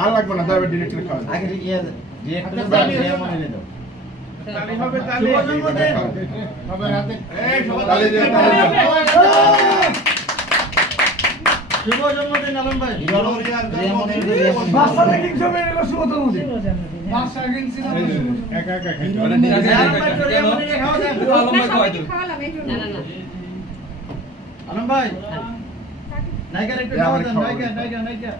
আর লাগবে না, যাবে ডিরেক্টর খাওয়া আগে ডিরেক্টর মনে নিয়ে দাও। তালি হবে, তালি হবে হাতে। এই তালি দে, তালি শুভ জন্মদিন আলম ভাই। বাসাতে কিং জমে এলো শুভ জন্মদিন। বাসা কিংছি না একা একা খাইতে। আলম ভাই করে মনে নিয়ে খাওয়া যায়। আলম ভাই খাওয়ালাম এই জন্য। না আলম ভাই নাইকার একটু খাওয়া দেন, নাইকা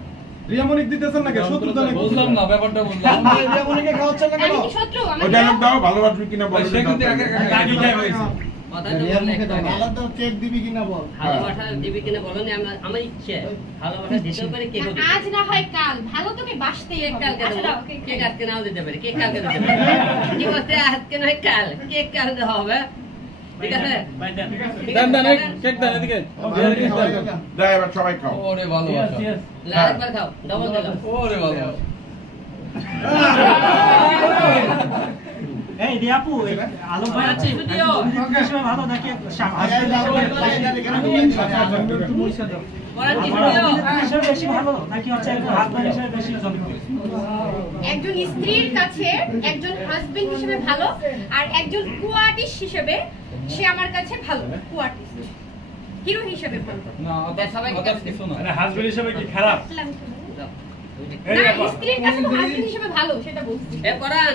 রিয়ামনিক দিতেছেন না কেন? শত্রুতা নাকি? বুঝলাম না ব্যাপারটা, বুঝলাম না। রিয়ামনিকে খাওয়াচ্ছেন না কেন? আমি কি শত্রু? ওই ডায়লগ দাও, ভালোবাসবি কিনা বল। সে কিন্তু একা একা কাটি যায় হইছে। কথা তো রিয়ামনিকে দাও, আলাদা চেক দিবি কিনা বল। ভালোবাসা দিবি কিনা বল না, আমার ইচ্ছে। ভালোবাসা দিতে পারে কে দিবে? আজ না হয় কাল, ভালো তোকে বাসতেই কাল কেন? কেক আজকে নাও দিতে পারে, কেক কালকে দিতে পারে। কি বলতে আজকে নয় কাল, কেক কাল দেওয়া হবে। ঠিক আছে দেন দেন কেক দেন এদিকে দাও, এবার সবাই খাও। ওরে ভালোবাসা আরেকবার খাও, ডাবল দিলাম। ওরে ভালোবাসা এই রিয়াপু আলম ভাই আছে ভিডিও সবাই ভালো নাকি বেশি ভালো নাকি হচ্ছে হাজবেন্ড হিসেবে বেশি জনপ্রিয়? একজন স্ত্রীর কাছে একজন হাজবেন্ড হিসেবে ভালো, আর একজন কোয়ার্টিস্ট হিসেবে সে আমার কাছে ভালো। কোয়ার্টিস্ট হিরো হিসেবে ভালো না, সবাইকে কিছু না। মানে হাজবেন্ড হিসেবে কি খারাপ? না, স্ত্রীর কাছে হাজবেন্ড হিসেবে ভালো সেটা বলছি। এ পরান